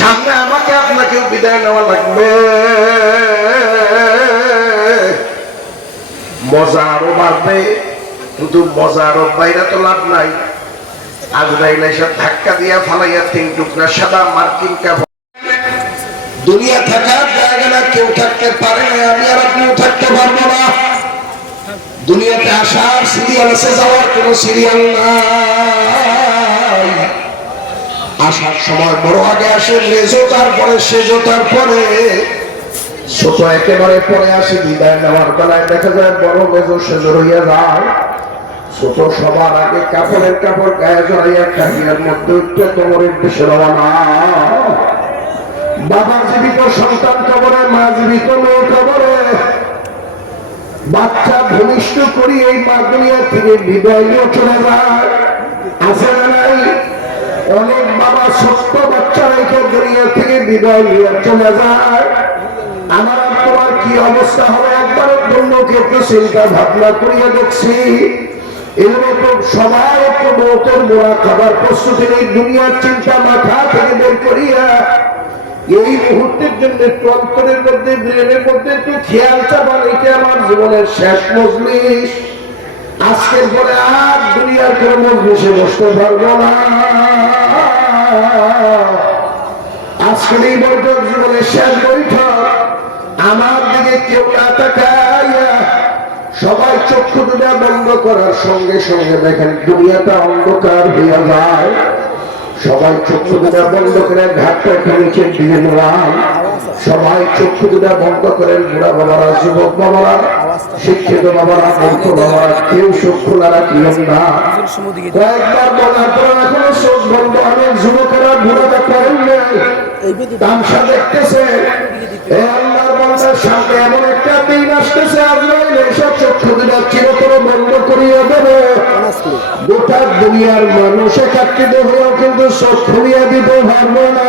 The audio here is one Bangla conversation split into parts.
সামনে আমাকে আপনাকে বিদায় নেওয়া লাগবে। মজা আরও বাড়বে কিন্তু মজা আরও বাইরে তো লাভ নাই। আজরাইল ধাক্কা দিয়া ফালাইয়া তিন টুকরা সাদা মার্কিন দুনিয়া থাকার জায়গা না, কেউ থাকতে পারে না, আমি আর আপনিও থাকতে পারব না। দুনিয়াতে আসার সিরিয়াল আছে, যাওয়ার কোন সিরিয়াল নাই। আসার সময় বড় আগে আসে, লেজো তারপরে, সেজো তারপরে। ছোট একেবারে পরে আসে, বিদায় নেওয়ার বেলায় দেখা যায় বড় মেজো সেজো হইয়া যায়। ছোট সবার আগে কাপড়ের কাপড় গায়ে জড়াইয়া মধ্যে দেশে রওনা। বাবা জীবিত, সন্তান কবরে, মা জীবিত, মেয়ে কবরে। বাচ্চা ভূমিষ্ঠ করি এই মা দুনিয়া থেকে বিদায় চলে যায়। আছে না নাই? অনেক বাচ্চা রেখে দুনিয়া থেকে বিদায় চলে যায়। আমার তোমার কি অবস্থা হবে? একবার চিন্তা ভাবনা করিয়া দেখছি। খাবার প্রস্তুতি নেই দুনিয়ার চিন্তা মাথা থেকে বের করিয়া এই মুহূর্তের জন্য অন্তরের মধ্যে, ব্রেনের মধ্যে একটু খেয়াল চাপান এটা আমার জীবনের শেষ মজলিস। আজকের পরে আর দুনিয়ার কোন মজলিসে বসতে পারব না। আজকের এই বৈঠক জীবনের শেষ বৈঠক। আমার দিকে কেউ না তাকাইয়া সবাই চক্ষু দুটা বন্ধ করার সঙ্গে সঙ্গে দেখেন দুনিয়াটা অন্ধকার হইয়া যায়। সবাই চক্ষু দুটা বন্ধ করে ঘাটটা খানিকে দিয়ে সবাই চক্ষু দুটা বন্ধ করেন বুড়া বাবারা, যুবক বাবারা। শিক্ষিত বাবারা মূর্খ বাবারা কেউ চোখ খোলা রাখলেন না। কয়েকবার বলার পর এখনও চোখ বন্ধ। অনেক যুবকেরা নাই। তামসা দেখতেছে। এ আল্লাহর বান্দার সামনে এমন একটা দিন আসতেছে আজরাইল। এসব চক্ষু দুটা চিরতর বন্ধ করিয়া দেবে। গোটা দুনিয়ার মানুষ একাত্রিত হয়েও কিন্তু চোখ খুলিয়া দিতে পারব না।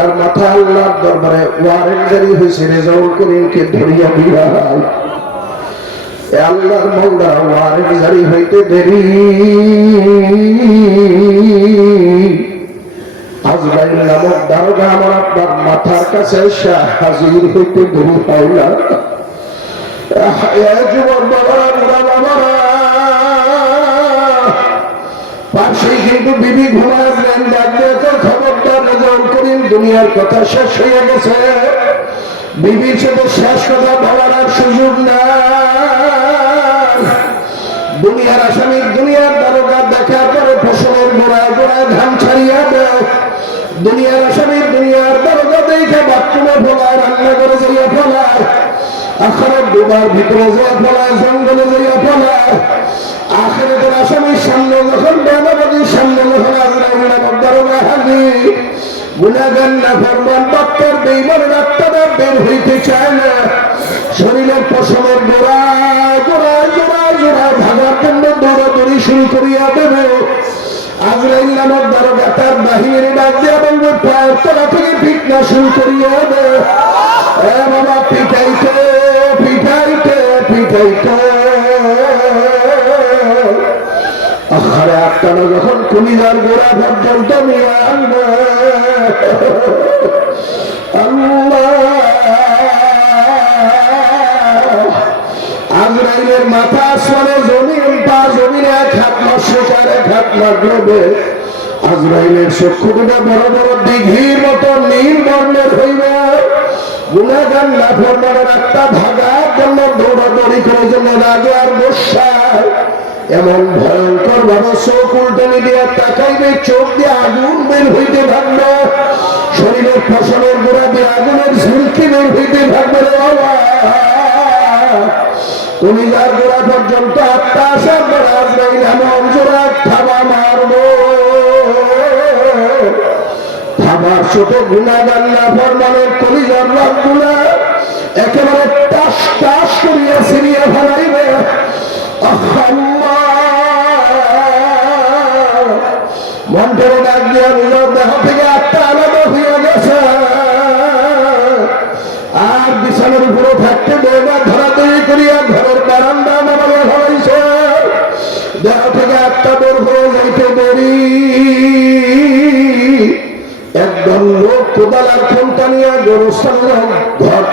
ঘণ্টার মাথা আল্লাহর দরবারে ওয়ারেন্ট জারি হয়েছে, রেজাউল করিমকে ধরিয়া বিহার আল্লাহর মন্দা ওয়ারেন্ট জারি হইতে দেরি। নামক দারোগা আমার আপনার মাথার কাছে হাজির হইতে দেরি হয় না। পাশে কিন্তু বিবি ঘুমাইলেন ডাকবে তো খবরদার রেজাউল করিম দুনিয়ার কথা শেষ হয়ে গেছে। বিবির সাথে শেষ কথা বলার আর সুযোগ না দুনিয়ার আসামির দুনিয়ার দারোগা দেখার পরে ফসলের গোড়ায় গোড়ায় ধান ছাড়িয়া দেয়। দুনিয়ার আসামির দুনিয়ার দারোগা দেখে বাথরুমে ফলায় রান্না করে যাইয়া ফলায় আখারের ডুবার ভিতরে যাইয়া ফলায়, জঙ্গলে যাইয়া ফলায়। আখেরাতের আসামির সামনে গুনাগান না ফরমান বাপ্পার বেইমানের হইতে চায় না। শরীরের পশমের গোড়ায় গোড়ায় জোড়ায় জোড়ায় ভাগার শুরু করিয়া দেবে। আজরাইল নামক দারোগা তার বাহিনীর ডাক দিয়া বলবে পায়ের তলা শুরু করিয়া এ বাবা পিঠাইতে পিঠাইতে পিঠাইতে আপনারা যখন কুমিরার গোড়া পর্যন্ত নিয়ে আজরাইলের মাথা আসমানে জমিন, পা জমিনে এক হাত মাস শেখার এক হাত মাগবে আজরাইলের চক্ষুটা বড় বড় দিঘির মতো নীল বর্ণের হইবে। গুণাগান না ফরমানের একটা ভাগার জন্য দৌড়াদৌড়ি করে জন্য রাগে বসায় এমন ভয়ঙ্কর ভাবে চোখ উল্টানি দিয়ে তাকাইবে, চোখ দিয়ে আগুন বের হইতে থাকবে। শরীরের ফসলের গোড়া দিয়ে আগুনের ঝুলকি বের হইতে থাকবে গোড়া পর্যন্ত আত্মা আসার পর আজরাইল এমন জোড়া থাবা মারবো। থাবার ছোট গুণাগান না ফরমানের কলিজার রথগুলা একেবারে টাস টাস করিয়া সিরিয়া ফেলাইবে। মন্ত্র ডাক দিয়া বুঝো দেহ থেকে আত্মা আলাদা হইয়া গেছে। আর বিছানার উপরে থাকতে দেবা ধরাধরি করিয়া ঘরের বারান্দা নামাইয়া ফেলাইছে দেহ থেকে আত্মা বের হয়ে যাইতে দেরি। একদম লোক কোদালার ক্ষমতা নিয়ে ঘর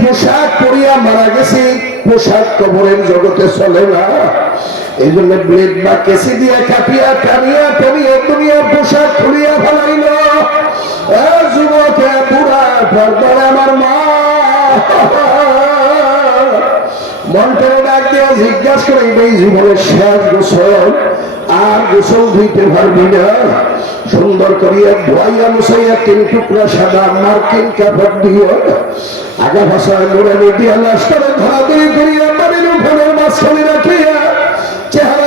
পোশাক পরিয়া মারা গেছে। পোশাক কবরের জগতে চলে না। এই জন্য ব্লেড বা কেসি দিয়ে কাটিয়া টানিয়া টানিয়া দুনিয়ার পোশাক খুলিয়া ফেলাইল। জিজ্ঞাসা করে শেষ গোসল আর গোসল ধুইতে পারবি না? সুন্দর করিয়া ধোয়াইয়া মুসাইয়া তিন টুকরা সাদা মার্কিন কাপড় দিয়ে আগা ভাষায় মোড়ে দিয়া লাস্টারে ধরাধরি করিয়া বাড়ির উঠোনের মাঝখানে রাখিয়া চেহারার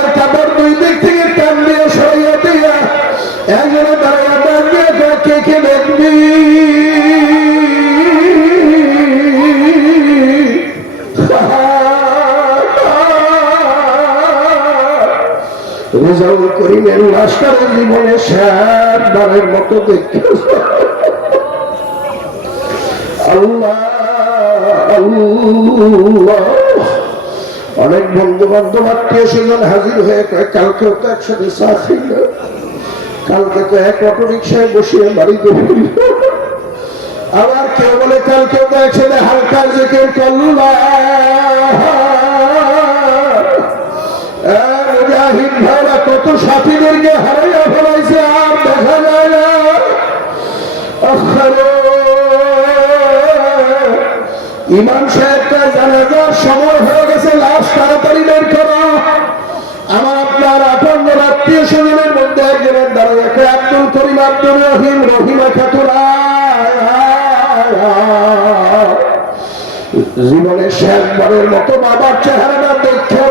রেজাউল করিমের মাস্টারের জীবনে শেষবারের মতো দেখতে অনেক বন্ধু বান্ধব আত্মীয় স্বজন হাজির হয়ে কয়, কালকেও তো একসাথে চা খাইল। কালকে তো এক অটো রিক্সায় বসিয়ে বাড়িতে ফিরল আবার কেউ বলে, কালকেও তো একসাথে হালকা যে কেউ করল ইমাম সাহেবটা জানাজার সময় হয়ে গেছে, লাশ তাড়াতাড়ি বের করো। আমার আপনার আপন আত্মীয় স্বজনের মধ্যে একজনের একে আব্দুল করিম আব্দুল রহিম রহিমা আয়। জীবনের শেষবারের মতো বাবার চেহারাটা দেখে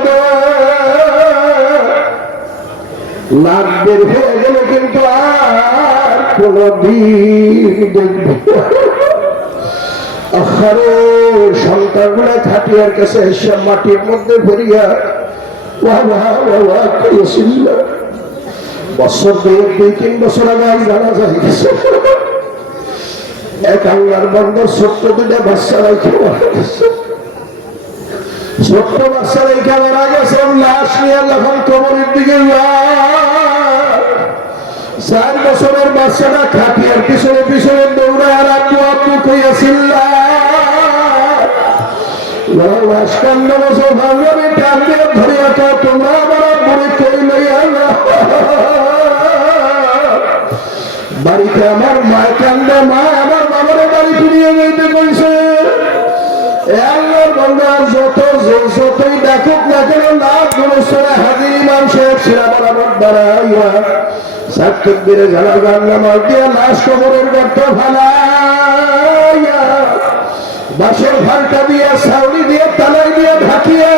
নাক বের হয়ে গেল কিন্তু আর কোনদিন দেখবে দুই, তিন বছর আগে আমি জানা যায় এক ছোট্ট দুটা বাচ্চা বাচ্চা গেছে লাশ নিয়ে যখন কবরের দিকে চার বছরের বাচ্চাটা খাটিয়ার পিছনে পিছনে দৌড়ায় আর আব্বু আব্বু কইয়াছিল লাশকান্ড বছর ভাঙবে, টান দিয়ে ধরিয়া তো তোমরা আমার আব্বুরে কই লইয়া বাড়িতে আমার মা মা, আমার যত যতই দেখুক না কেন লাভ গুরুস্তরে হাজির ইমাম সাহেব, সিরা বরাবর দাঁড়াইয়া জানা গান নামাজ দিয়া লাশ কবরের গর্ত দিয়া দিয়ে, তালাই দিয়ে ঢাকিয়া,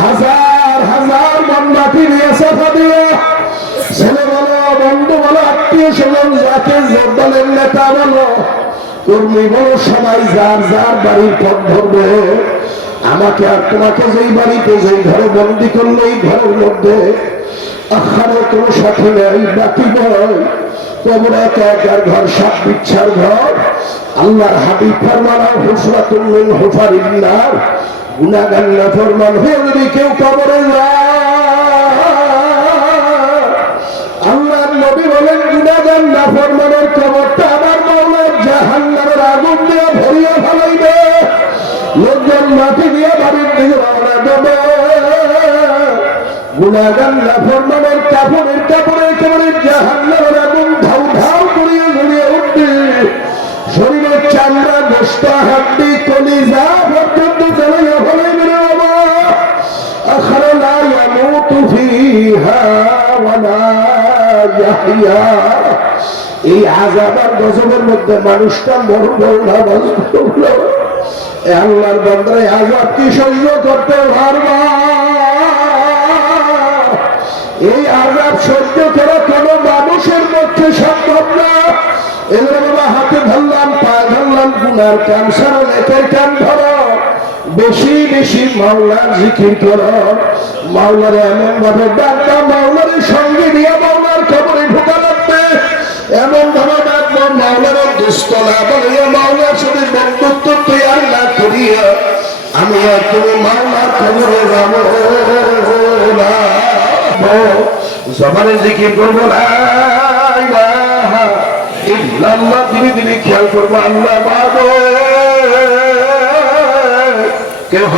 হাজার হাজার মোমবাতি দিয়ে সাফা ছেলে বলো, বন্ধু বলো, আত্মীয় স্বজন যাকে যোগদানের নেতা বলো, কর্মী বলো, সবাই যার যার বাড়ির পথ ধরবে। আমাকে আর তোমাকে যেই বাড়িতে যেই ঘরে বন্দি করল, এই ঘরের মধ্যে আখানে কোনো সাথে নেই নয়। এক একার ঘর, সাত বিচ্ছার ঘর। আল্লাহর ফরমানা মিন না ফরমান কেউ কবরে আল্লাহর নবী বলেন, গুনাহগার না নাফরমানের কবরটা আমার মাওলার জাহান্নামের আগুন দিয়ে ভরিয়ে ফেলাইবে। লোকজন মাটি দিয়ে বাড়ির দিকে রওনা দেবে। গুণাগান নাফরমানের কাপড়ের কাপড়ে একেবারে জাহান্নামের আগুন ধাউ ধাউ করিয়ে ঘুরিয়ে উঠবে। শরীরের চামড়া গোস্ত হাড্ডি কলিজা পর্যন্ত জ্বালাইয়া ফেলাইবে এই আর গজবের মধ্যে মানুষটা মরবে না বাঁচবে না। এ আল্লাহর বান্দায় আযাব কি সহ্য করতে পারবা? এই আজাব সহ্য করা কোনো মানুষের পক্ষে সম্ভব না। এগুলো হাতে ধরলাম পা ধরলাম, গুনার কান সারা লেখের ধরো। বেশি বেশি মাওলার জিকির করো। মাওলার এমন ভাবে ডাকবা মাওলার সঙ্গে নিয়ে মাওলার খবরে ঢোকা লাগবে। এমন ভাবে ডাকবো মাওলার দুস্তলা বলে মাওলার সাথে বন্ধুত্ব তৈরি না করিয়া আমি আর তুমি মাওলার খবরে যাব না। জবানে জিকির করব লা ইলাহা ইল্লাল্লাহ ধীরে ধীরে খেয়াল করব আল্লাহ বাবু কেহ